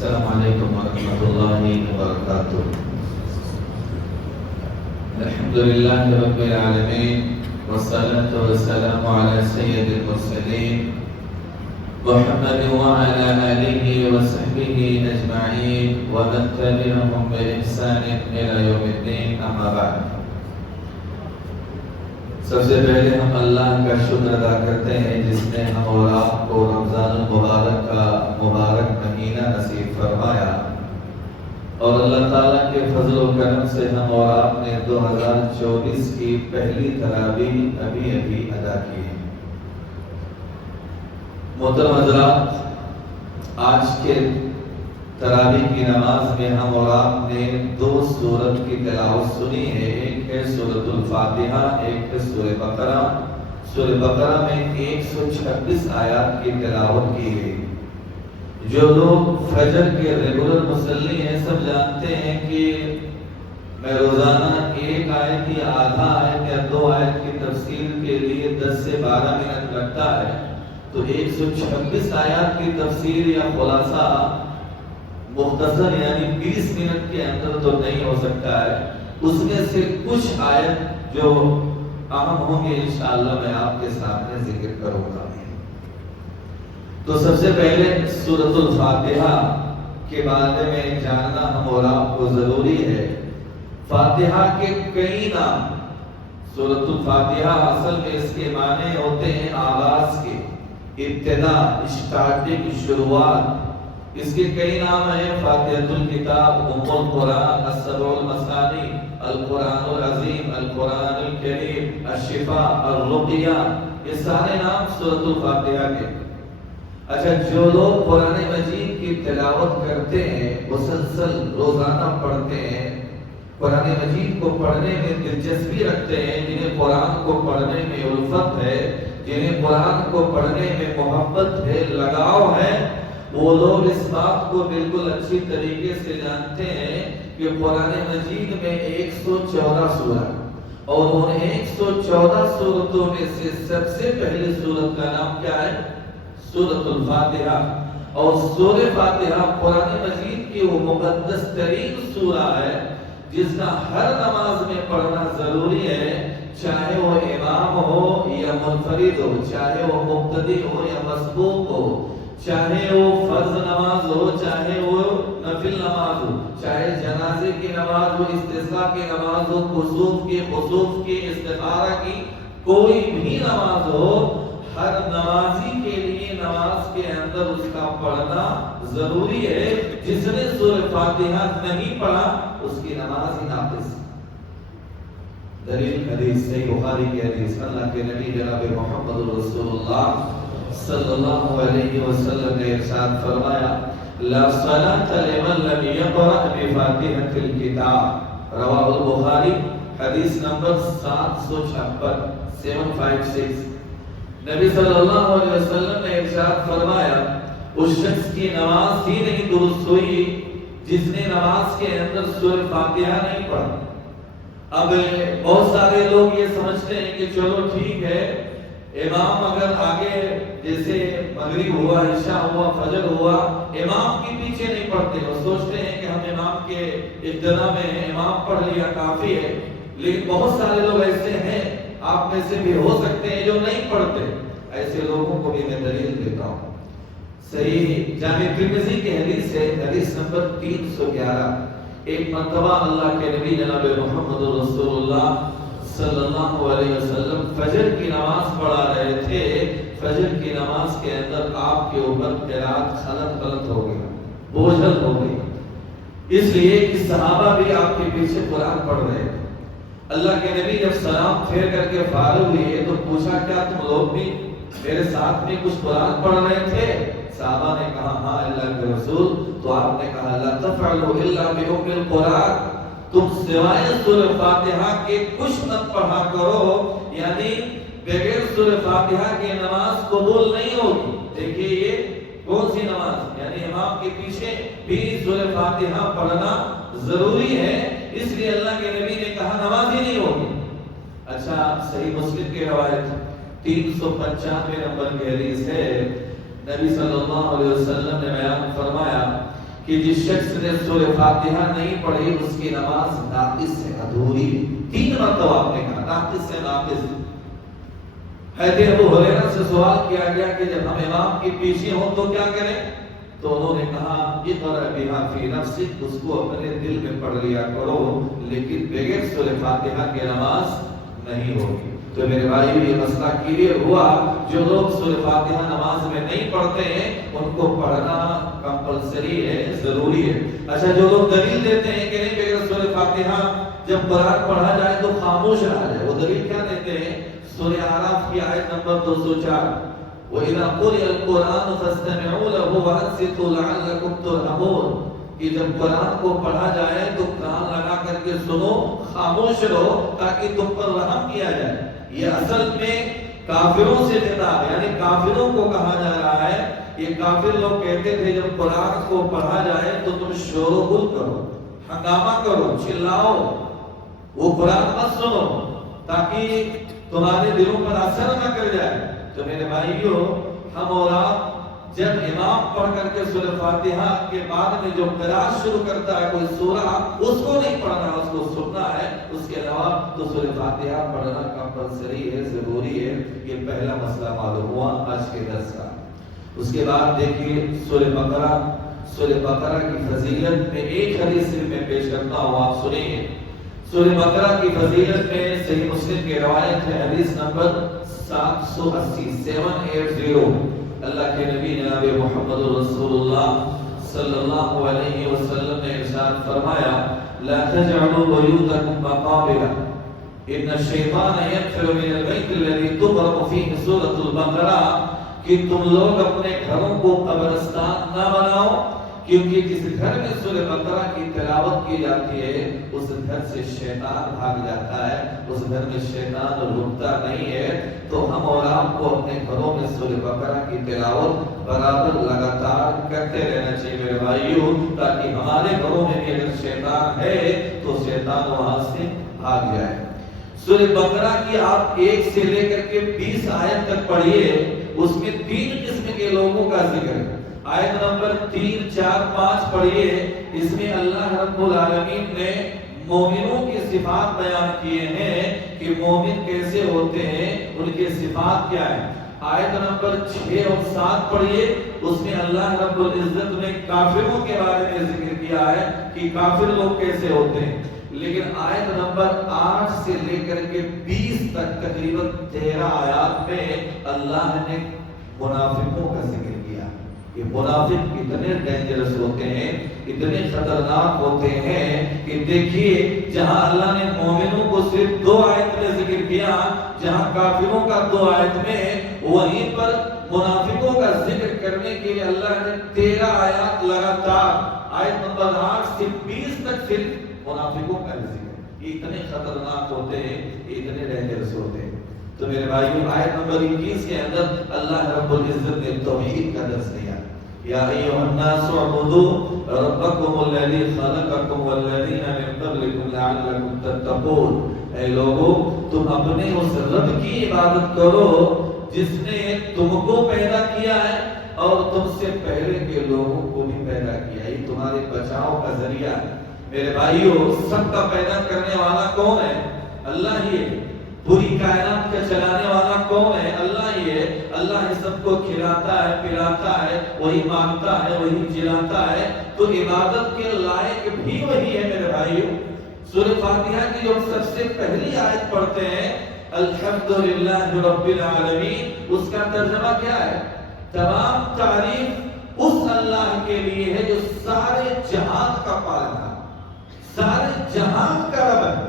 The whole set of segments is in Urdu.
السلام علیکم ورحمۃ اللہ وبرکاتہ۔ الحمدللہ رب العالمین والصلاة والسلام علی سید المرسلین محمد وعلى آلہ وصحبہ اجمعین ومن تبعهم بإحسان إلی یوم الدین، اما بعد۔ سب سے پہلے ہم اللہ کا شکر ادا کرتے ہیں جس نے ہم اور آپ کو رمضان المبارک کا مبارک مہینہ نصیب فرمایا، اور اللہ تعالیٰ کے فضل و کرم سے ہم اور آپ نے 2024 کی پہلی تراویح ابھی ادا کی ہے۔ محترم حضرات، آج کے تراویح کی نماز میں ہم اور آپ نے 2 سورت کی تلاوت سنی ہے، ایک ہے سورۃ الفاتحہ، ایک ہے سورہ بقرہ۔ سورہ بقرہ میں 126 آیات کی تلاوت کی گئی۔ جو لوگ فجر کے ریگولر مصلی ہیں سب جانتے ہیں کہ میں روزانہ ایک آیت یا آدھا آیت یا 2 آیت کی تفسیر کے لیے 10 سے 12 منٹ لگتا ہے، تو 126 آیات کی تفسیر یا خلاصہ مختصر یعنی 20 منٹ کے اندر تو نہیں ہو سکتا ہے۔ اس میں سے کچھ آیت جو اہم ہوں گے انشاءاللہ میں آپ کے سامنے ذکر کروں گا۔ تو سب سے پہلے سورۃ الفاتحہ کے بارے میں جاننا ہم اور آپ کو ضروری ہے۔ فاتحہ کے کئی نام۔ سورۃ الفاتحہ اصل میں اس کے معنی ہوتے ہیں آغاز کے، ابتدا، اسٹارٹنگ، شروعات۔ اس کے کئی نام ہیں: فاتحۃ الکتاب، ام القرآن، السبع المثانی، القرآن العظیم، القرآن الکریم، الشفاء، الرقیہ۔ یہ سارے نام سورۃ الفاتحہ کے۔ اچھا، جو لوگ قرآن مجید کی تلاوت کرتے ہیں، مسلسل روزانہ پڑھتے ہیں، قرآن مجید کو پڑھنے میں دلچسپی رکھتے ہیں، جنہیں قرآن کو پڑھنے میں الفت ہے، جنہیں قرآن کو پڑھنے میں محبت ہے، لگاؤ ہے، وہ لوگ اس بات کو بالکل اچھی طریقے سے جانتے ہیں کہ قرآن مجید میں 114 سورت، اور ان 114 سورتوں میں سے سب سے پہلی سورت کا نام کیا ہے؟ سورۃ الفاتحہ۔ اور سورہ فاتحہ قرآن مجید کی وہ مقدس ترین سورہ ہے جس کا ہر نماز میں پڑھنا ضروری ہے، چاہے وہ امام ہو یا منفرد ہو، چاہے وہ مقتدی ہو یا مسبوق ہو، چاہے وہ فرض نماز ہو، چاہے وہ نفل نماز ہو، چاہے جنازے کی نماز ہو، استسقاء کی نماز ہو، کسوف کی، خسوف کی، استخارہ کی، کوئی بھی نماز ہو، ہر نمازی کے لیے نماز کے اندر اس کا پڑھنا ضروری ہے۔ جس نے سورہ فاتحہ نہیں پڑھا اس کی نماز ہی ناقص۔ دلیل حدیث صحیح بخاری کی حدیث، اللہ کے نبی جناب محمد رسول اللہ صلی اللہ علیہ وسلم نے ارشاد فرمایا: لا صلاۃ لمن لم یقرأ بفاتحۃ الکتاب، رواہ البخاری، حدیث نمبر 756۔ نبی صلی اللہ علیہ وسلم نے ارشاد فرمایا اس شخص کی نماز ہی نہیں درست ہوئی جس نے نماز کے اندر سورہ فاتحہ نہیں پڑھا۔ اب بہت سارے لوگ یہ سمجھتے ہیں کہ چلو ٹھیک ہے، امام اگر آگے جیسے مغرب ہوا، عشاء ہوا، فجر ہوا، امام کے پیچھے نہیں پڑھتے، اور سوچتے ہیں کہ ہم امام کے ابتدا میں ہیں، امام پڑھ لیا کافی ہے۔ لیکن بہت سارے لوگ ایسے ہیں، آپ میں سے بھی ہو سکتے ہیں، جو نہیں پڑھتے۔ ایسے لوگوں کو بھی میں دلیل دیتا ہوں۔ صحیح جامع ترمذی کی حدیث ہے، حدیث نمبر 311۔ ایک مرتبہ اللہ کے نبی جناب محمد رسول اللہ صلی اللہ علیہ وسلم فجر کی نماز پڑھا رہے تھے۔ فجر کی نماز کے اندر آپ کے اوپر قرات غلط ہو گئی، بوجھل ہو گئی، اس لیے کہ صحابہ بھی آپ کے پیچھے قرآن پڑھ رہے تھے۔ اللہ کے نبی جب سلام پھیر کر کے فارغ ہوئے تو پوچھا کیا تم لوگ بھی میرے ساتھ میں کچھ قرآن پڑھ رہے تھے؟ صحابہ نے کہا ہاں اللہ کے رسول۔ تو آپ نے کہا لا تفعلوا الا بأم القرآن، تم سوائے سورہ فاتحہ کے کچھ مت پڑھا کرو، یعنی بغیر سورہ فاتحہ کے نماز قبول نہیں ہوگی۔ دیکھیے یہ کون سی نماز، یعنی امام کے پیچھے بھی سورہ فاتحہ پڑھنا ضروری ہے، اس لیے اللہ کے نبی نے کہا نماز ہی نہیں ہوگی۔ اچھا، صحیح مسلم کی روایت 395 نمبر کی حدیث ہے، نبی صلی اللہ علیہ وسلم نے بیان فرمایا کہ جس شخص نے سورہ فاتحہ نہیں پڑھی اس کی نماز ناقص سے ادھوری. 3 مرتبہ آپ نے کہا ناقص سے ناقص. حضرت ابو ہریرہ سے سوال کیا گیا کہ جب ہم امام کے پیچھے ہوں تو کیا کریں؟ تو انہوں نے کہا اقرأ بها فی نفسک، اس کو اپنے دل میں پڑھ لیا کرو، لیکن بغیر سورہ فاتحہ کی نماز نہیں ہوگی. تو میرے بھائی یہ مسئلہ کلیئر ہوا. جو لوگ سورہ فاتحہ نماز میں نہیں پڑھتے ہیں ان کو پڑھنا کمپلسری ہے، ضروری ہے. اچھا جو لوگ دلیل دیتے ہیں کہ نہیں بغیر سورہ فاتحہ جب قرآن پڑھا جائے تو خاموش رہا جائے، وہ دلیل کیا دیتے ہیں؟ سورہ اعراف کی آیت نمبر 204 وَإِذَا قُرِئَ الْقُرْآنُ فَاسْتَمِعُوا لَهُ وَأَنصِتُوا لَعَلَّكُمْ تُرْحَمُونَ. کہ جب قرآن کو پڑھا جائے تو کان لگا کر کے سنو، خاموش رہو تاکہ تم پر رحم کیا جائے. یہ اصل میں کافروں سے خطاب ہے، یعنی کافروں کو کہا جا رہا ہے. یہ کافر لوگ کہتے تھے جب قرآن کو پڑھا جائے تو تم شور و غل کرو، ہنگامہ کرو، چلاؤ، وہ قرآن مت سنو تاکہ تمہارے دلوں پر اثر نہ کر جائے. تو میرے بھائیوں، ہم اور آپ جب امام پڑھ کر کے سورہ فاتحہ کے بعد میں جو قرات شروع کرتا ہے کوئی سورہ، اس کو نہیں پڑھنا، اس کو سننا ہے. اس کے علاوہ تو سورہ فاتحہ پڑھنا کمپلسری ہے، ضروری ہے. یہ پہلا مسئلہ معلوم ہوا آج کے درس کا. اس کے بعد دیکھیے سورہ بقرہ. سورہ بقرہ کی فضیلت میں ایک حدیث میں پیش کرتا ہوں، آپ سنیے. سورہ بقرہ کی فضیلت میں صحیح مسلم کی روایت ہے، حدیث نمبر 780. اللہ کے نبی جناب محمد رسول اللہ صلی اللہ علیہ وسلم نے ارشاد فرمایا لا تجعلوا بيوتكم مقابر ان الشیطان ينفر من البيت الذي تقرأ فيه سورة البقرہ. کہ تم لوگ اپنے گھروں کو قبرستان نہ بناؤ، کیونکہ جس گھر میں سورہ بقرہ کی تلاوت کی جاتی ہے اس گھر سے شیطان بھاگ جاتا ہے، اس گھر میں شیطان رکتا نہیں ہے. تو ہم اور آپ کو اپنے گھروں میں سورہ بقرہ کی تلاوت برابر لگاتار کرتے رہنا چاہیے میرے بھائیوں، تاکہ ہمارے گھروں میں بھی اگر شیطان ہے تو شیطان وہاں سے بھاگ جائے. سورہ بقرہ کی آپ 1 سے لے کر کے 20 آیت تک پڑھیے. اس میں 3 قسم کے لوگوں کا ذکر ہے. آیت نمبر 3، 4، 5 پڑھیے. اس میں اللہ رب العالمین نے مومنوں کی صفات بیان کیے ہیں کہ مومن کیسے ہوتے ہیں، ان کے صفات کیا ہیں. آیت نمبر 6 اور 7 پڑھیے. اس میں اللہ رب العزت نے کافروں کے بارے میں ذکر کیا ہے کہ کافر لوگ کیسے ہوتے ہیں. لیکن آیت نمبر 8 سے لے کر کے 20 تک تقریباً 13 آیات میں اللہ نے منافقوں کا ذکر کیا. یہ منافق اتنے ڈینجرس ہوتے ہیں، اتنے خطرناک ہوتے ہیں کہ دیکھیے جہاں اللہ نے مومنوں کو صرف 2 آیت میں ذکر کیا، جہاں کافروں کا 2 آیت میں، وہیں پر منافقوں کا ذکر کرنے کے لیے اللہ نے 13 آیات لگاتار آیت نمبر 8 سے 20 تک صرف منافقوں کا ذکر. یہ اتنے خطرناک ہوتے ہیں، اتنے ڈینجرس ہوتے ہیں. تو میرے بھائیوں، آیت نمبر 21 کے اندر اللہ رب العزت نے توحید کا درس دیا. یا ایھا الناس اعبدوا ربکم الذی خلقکم والذین من قبلکم لعلکم تتقون. اے لوگو، تم اپنے اس رب کی عبادت کرو جس نے تم کو پیدا کیا ہے اور تم سے پہلے کے لوگوں کو بھی پیدا کیا. یہ تمہارے بچاؤ کا ذریعہ ہے. میرے بھائیوں، سب کا پیدا کرنے والا کون ہے؟ اللہ ہی ہے. پوری کائنات کا چلانے والا کون ہے؟ اللہ ہی ہے. اللہ ہی سب کو کھلاتا ہے، پلاتا ہے، وہی مانگتا ہے، وہی جلاتا ہے. تو عبادت کے لائق بھی وہی ہے میرے بھائیوں. سورہ فاتحہ کی جو سب سے پہلی آیت پڑھتے ہیں الحمدللہ رب العالمین، اس کا ترجمہ کیا ہے؟ تمام تعریف اس اللہ کے لیے ہے جو سارے جہان کا پالنا، سارے جہان کا رب ہے.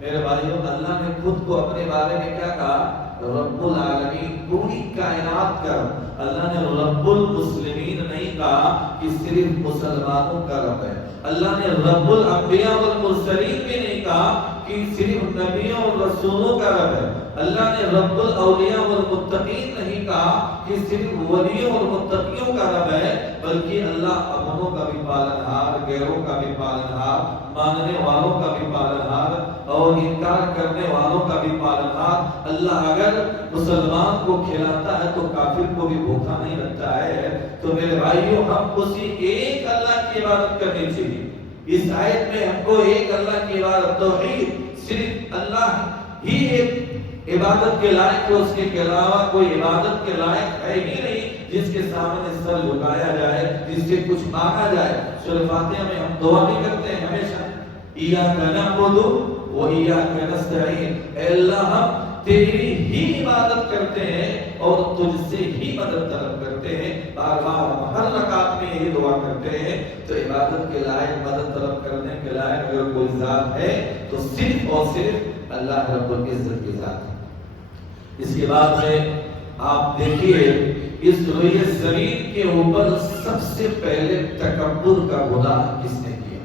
میرے بھائیوں، اللہ نے خود کو اپنے بارے میں کیا کہا؟ رب العالمین، پوری کائنات کا رب. اللہ نے رب المسلمین نہیں کہا کہ صرف مسلمانوں کا رب ہے. اللہ نے رب الانبیاء والمرسلین بھی نہیں کہا کہ صرف نبیوں اور رسولوں کا رب ہے. اللہ نے رب الاولیاء والمتقین نہیں کہا کہ صرف ولیوں اور متقیوں کا رب ہے، بلکہ اللہ اپنوں کا بھی پالنہار، غیروں کا بھی پالنہار، ماننے والوں کا بھی پالنہار، اور انکار کرنے والوں کا بھی پالنہار۔ اللہ اگر مسلمان کو کھلاتا ہے تو کافر کو بھی بھوکا نہیں رکھتا ہے۔ تو میرے بھائیوں، ہم اسی ایک اللہ کی عبادت کرنی چاہیے۔ اس آیت میں ہم کو ایک اللہ کی عبادت، توحید، صرف اللہ ہی ایک عبادت کے لائق ہے، اس کے علاوہ کوئی عبادت کے لائق ہے ہی نہیں جس کے سامنے سر جھکایا جائے، جس سے کچھ مانگا جائے۔ سورہ فاتحہ میں ہم دعا بھی کرتے ہیں ہمیشہ، ایاک نعبد و ایاک نستعین، اے اللہ ہم تیری ہی عبادت کرتے ہیں اور تجھ سے ہی مدد طلب کرتے ہیں۔ بار بار ہر رکعت میں یہ دعا کرتے ہیں۔ تو عبادت کے لائق، مدد طلب کرنے کے لائق اگر کوئی ذات ہے تو صرف اور صرف اللہ رب العزت کی ذات ہے۔ اس کے بعد میں آپ دیکھیے، اس روئے زمین کے اوپر سب سے پہلے تکبر کا گناہ کس نے کیا؟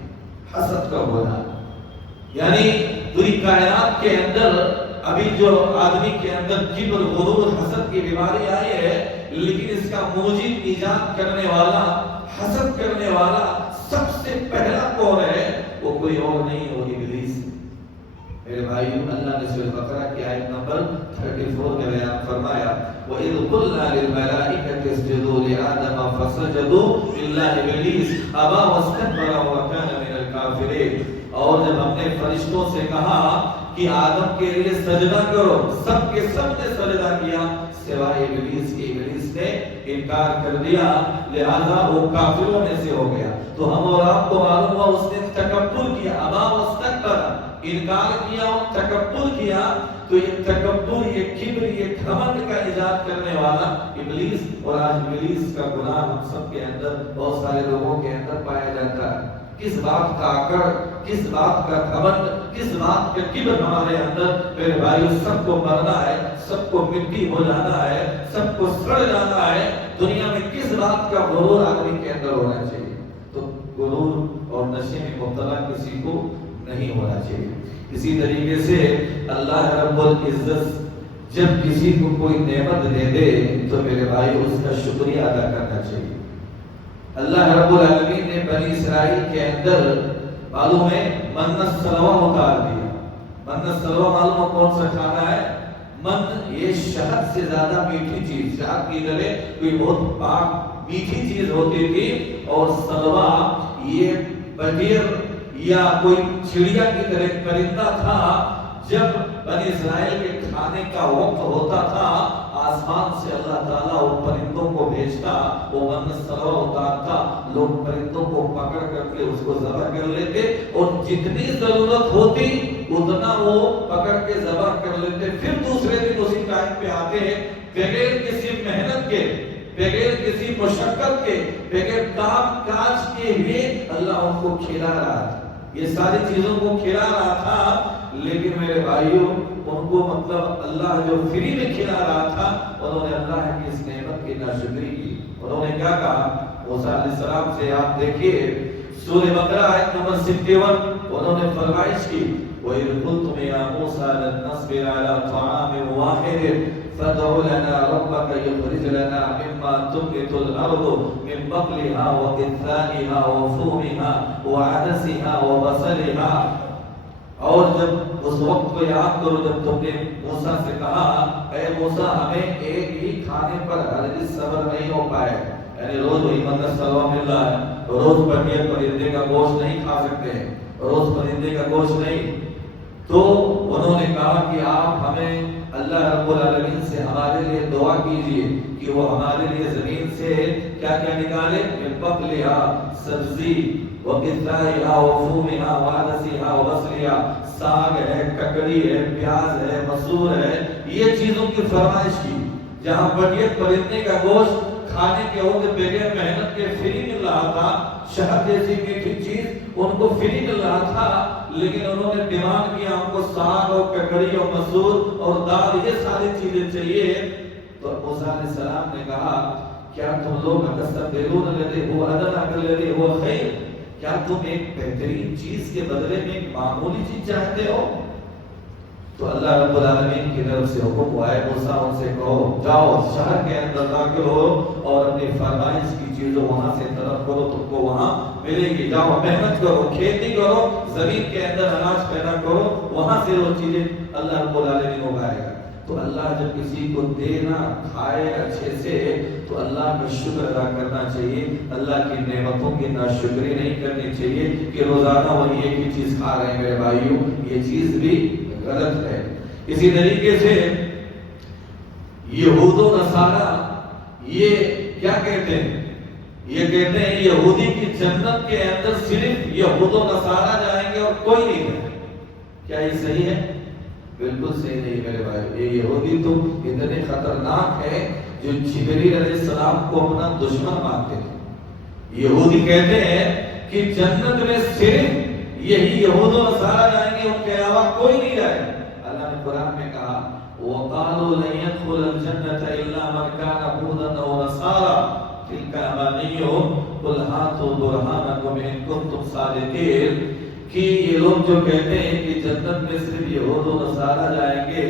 حسد کا گناہ۔ یعنی پوری کائنات کے اندر ابھی جو آدمی کے اندر کبر، غرور، حسد کی بیماری آئی ہے، لیکن اس کا موجب، ایجاد کرنے والا، حسد کرنے والا سب سے پہلا کون ہے؟ وہ کوئی اور نہیں، وہ ابلیس۔ میرے بھائیو، اللہ نے سورہ بقرہ کی آیت نمبر 34 میں بیان فرمایا، وَإِذْ قُلْنَا لِلْمَلَائِكَةِ اسْجُدُوا لِآدَمَ فَسَجَدُوا إِلَّا إِبْلِيسَ أَبَىٰ وَاسْتَكْبَرَ وَكَانَ مِنَ الْكَافِرِينَ۔ اور جب ہم نے فرشتوں سے کہا کہ آدم کے لیے سجدہ کرو، سب کے سب نے سجدہ کیا سوائے ابلیس کے۔ ابلیس نے انکار کر دیا، لہذا وہ کافروں میں سے ہو گیا۔ تو ہم اور آپ کو معلوم ہوا اس نے تکبر کیا، ابا واستکبر، انکار کیا اور تکبر کیا۔ تو یہ تکبر، یہ کبر، یہ گھمنڈ کا ایجاد کرنے والا ابلیس، اور آج ابلیس کا گناہ ہم سب کے اندر، بہت سارے لوگوں کے اندر پایا جاتا ہے۔ کس بات کا آکڑ، کس بات کا گھمنڈ، کس بات کا کبر ہمارے اندر؟ میرے بھائیو، سب کو مرنا ہے، سب کو مٹی ہو جانا ہے، سب کو سڑ جانا ہے۔ دنیا میں کس بات کا غرور آدمی کے اندر ہونا چاہیے؟ تو غرور اور نشے میں مبتلا کسی کو نہیں ہونا چاہیے۔ اسی طریقے سے اللہ رب العزت جب کسی کو کوئی نعمت دے دے تو میرے بھائی اس کا شکریہ ادا کرنا چاہیے۔ اللہ رب العالمین نے بنی اسرائیل کے اندر معلوم ہے من السلوہ اتار دیا۔ من السلوہ معلوم کون سا کھانا ہے؟ من یہ شہد سے زیادہ میٹھی چیز، شہد کی طرح کوئی بہت پاک میٹھی چیز ہوتی تھی، اور سلوہ یہ بغیر یا کوئی چڑیا کی طرح پرندہ تھا۔ جب بنی اسرائیل کے کھانے کا وقت ہوتا تھا، آسمان سے اللہ تعالیٰ ان پرندوں کو بھیجتا، وہ من السلوہ اتارتا، لوگ پرندوں کو پکڑ کر کے اس کو ذبح کر لیتے، اور جتنی ضرورت ہوتی اتنا وہ پکڑ کے ذبح کر لیتے۔ پھر دوسرے دن اسی ٹائم پہ آتے ہیں، بغیر کسی محنت کے، بغیر کسی مشقت کے، بغیر کام کاج کے ہوئے اللہ ان کو کھلا رہا تھا، یہ ساری چیزوں کو کھلا رہا تھا۔ لیکن میرے بھائیوں، ان کو مطلب اللہ جو فری میں کھلا رہا تھا، انہوں نے اللہ کی اس نعمت کی ناشکری کی۔ انہوں نے کیا کہا؟ موسیٰ علیہ السلام سے آپ دیکھیے سورہ بقرہ آیت نمبر 57، انہوں نے فرمائش کی، وَإِذْ قُلْتُمْ يَا مُوسَىٰ لَن نَّصْبِرَ عَلَىٰ طَعَامٍ وَاحِدٍ فَادْعُ لَنَا رَبَّكَ يُخْرِجْ لَنَا مِمَّا تُنبِتُ الْأَرْضُ مِن بَقْلِهَا وَقِثَّائِهَا وَفُومِهَا وَعَدَسِهَا وَبَصَلِهَا۔ اور جب اس وقت کو یاد کرو جب تم نے موسیٰ سے کہا، اے موسیٰ ہمیں ایک ہی کھانے پر ہرگز صبر نہیں ہو پائے، یعنی روز وہی من السلوہ مل رہا ہے، روز بغیر پرندے کا گوشت نہیں کھا سکتے، روز پرندے کا گوشت نہیں۔ تو انہوں نے کہا کہ آپ ہمیں اللہ رب العالمین سے ہمارے لیے دعا کیجئے کہ وہ ہمارے لیے زمین سے کیا کیا نکالے؟ من بقلها سبزی، وقثائها وفومها وعدسها وبصلها، ساگ ہے، ککڑی ہے، پیاز ہے، مسور ہے، یہ چیزوں کی فرمائش کی۔ جہاں بغیر پرندے کا گوشت کھانے کے وقت بغیر محنت کے فری مل رہا تھا، شہد جیسی میٹھی چیز ان کو فری مل رہا تھا، لیکن انہوں نے ڈیمانڈ کیا ہم کو ساگ اور ککڑی اور مسور اور دال، یہ ساری چیزیں چاہیے۔ تو موسیٰ علیہ السلام نے کہا، کیا تم لوگ تستبدلون الذی هو ادنی بالذی هو خیر؟ کیا تم ایک بہترین چیز کے بدلے میں ایک معمولی چیز چاہتے ہو؟ تو اللہ رب العالمین کی طرف سے حکم ہوا ہے موسیٰ ان سے کہو جاؤ شہر کے اندر داخل ہو اور اپنی فرمائش کی چیزوں وہاں سے طلب کرو، تم کو وہاں ملے گی، جاؤ محنت کرو، کھیتی کرو، زمین کے اندر اناج پیدا کرو، وہاں سے وہ چیزیں اللہ رب العالمین اگائے گا۔ تو اللہ جب کسی کو دینا کھائے اچھے سے تو اللہ کا شکر ادا کرنا چاہیے، اللہ کی نعمتوں کی ناشکری نہیں کرنی چاہیے کہ روزانہ وہ ایک ہی چیز کھا رہے ہیں۔ میرے بھائیوں یہ چیز بھی غلط ہے۔ اسی طریقے سے یہود و نصارہ یہ کیا کہتے ہیں؟ یہ کہتے ہیں یہودی کی جنت کے اندر صرف یہود و نصارہ جائیں گے اور کوئی نہیں ہے۔ کیا یہ صحیح ہے؟ بالکل صحیح نہیں میرے بھائی۔ یہ یہودی تو اتنے خطرناک ہے جو جبریل علیہ السلام کو اپنا دشمن مانتے تھے۔ یہودی کہتے ہیں کہ جنت میں صرف یہی یہود و نصارہ جائیں گے، ان کے علاوہ کوئی نہیں جائے گا۔ اللہ نے قرآن میں کہا وَقَالُوا لَن يَدْخُلَ الْجَنَّةَ إِلَّا مَنْ كَانَ هُودًا أَوْ نَصَارَىٰ تِلْكَ أَمَانِيُّهُمْ قُلْ هَاتُوا بُرْهَانَكُمْ إِن كُنتُمْ صَادِقِينَ کہ یہ لوگ جو کہتے ہیں کہ جنت میں صرف یہود و نصارہ جائیں گے،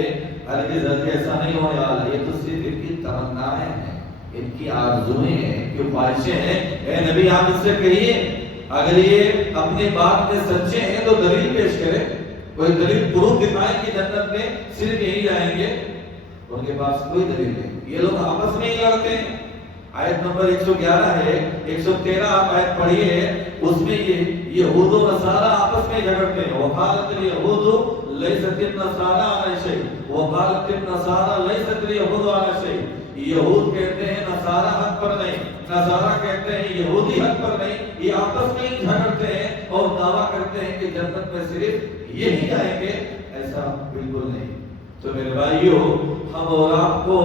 ہرگز ایسا نہیں ہونے والا، یہ تو صرف ان کی تمنائیں ہیں، ان کی آرزویں ہیں، ان کی خواہشیں ہیں۔ اے نبی آپ اس سے کہیے اگر یہ اپنی بات میں سچے ہیں تو دلیل پیش کرے، کوئی دلیل پروف دکھائیں کہ جنت میں صرف یہی جائیں گے۔ ان کے پاس کوئی دلیل نہیں، یہ لوگ آپس میں ہی لڑتے ہیں۔ آیت نمبر 111 ہے، 113 آپ آیت پڑھیے، اس میں یہ یہود و نصارہ آپس میں جھگڑتے ہیں۔ وقالت الیہود لیست النصارى علی شیء وقالت النصارى لیست الیہود علی شیء۔ یہود کہتے ہیں نصارہ حق پر نہیں، نصارہ کہتے ہیں یہودی حق پر نہیں، یہ آپس میں ہی جھگڑتے ہیں اور دعویٰ کرتے ہیں کہ جنت میں صرف یہی جائیں گے۔ ایسا بالکل نہیں۔ تو میرے بھائیو ہم اور آپ کو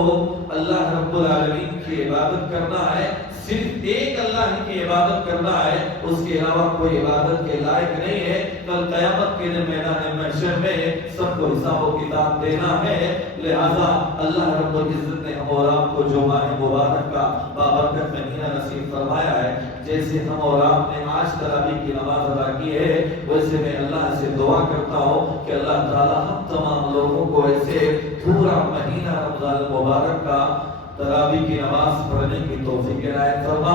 اللہ رب العالمین کی عبادت کرنا ہے، صرف ایک اللہ کی عبادت کرنا ہے، اس کے علاوہ کوئی عبادت کے لائق نہیں ہے۔ کل قیامت کے دن میدان محشر میں سب کو حساب و کتاب دینا ہے، لہذا اللہ رب العزت نے ہم اور آپ کو جو ماہ مبارک کا بابرکت مہینہ نصیب فرمایا ہے، جیسے ہم اور آپ نے آج تراویح کی نماز ادا کی ہے، ویسے میں اللہ سے دعا کرتا ہوں کہ اللہ تعالی ہم تمام لوگوں کو ایسے پورا مہینہ رمضان مبارک کا تراویح کی نماز پڑھنے کی توفیق عنایت فرما۔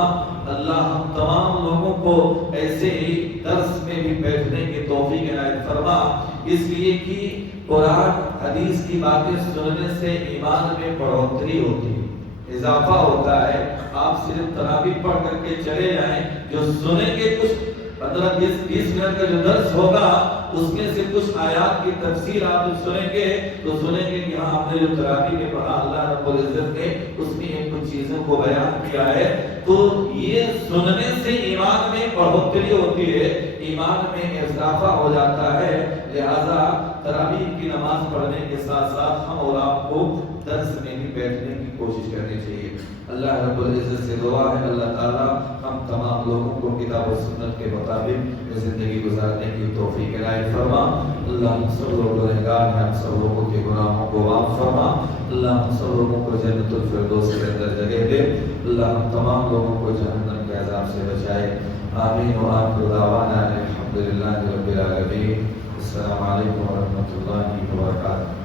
اللہ ہم تمام لوگوں کو ایسے ہی درس میں بھی بیٹھنے کی توفیق عنایت فرما، اس لیے کہ قرآن حدیث کی باتیں سننے سے ایمان میں بڑھوتری ہوتی ہے، اضافہ ہوتا ہے۔ آپ صرف تراویح پڑھ کر کے چلے جائیں، جو سنیں گے کچھ 15-20 منٹ کا جو درس ہوگا اس میں سے کچھ آیات کی تفسیر آپ سنیں گے تو سنیں گے کہ ہاں ہم نے جو تراویح میں پڑھا اللہ رب العزت نے اس میں ایک کچھ چیزوں کو بیان کیا ہے، تو یہ سننے سے ایمان میں بڑھوتری ہوتی ہے، ایمان میں اضافہ ہو جاتا ہے۔ لہذا تراویح کی نماز پڑھنے کے ساتھ ساتھ ہم اور آپ کو درس میں بھی بیٹھنے کی کوشش کرنی چاہیے۔ اللہ رب العزت سے دعا ہے اللہ تعالیٰ ہم تمام لوگوں کو کتاب و سنت کے مطابق زندگی گزارنے کی توفیق عنایت فرما۔ اللہ ہم سب لوگ گنہگار ہیں، ہم سب لوگوں کے گناہوں کو معاف فرما۔ اللہ ہم سب لوگوں کو جنت الفردوس کے اندر جگہ دے۔ اللہ ہم تمام لوگوں کو جہنم کے عذاب سے بچائے۔ آمین و آخر دعوانا الحمدللہ رب العالمین۔ السلام علیکم ورحمۃ اللہ وبرکاتہ۔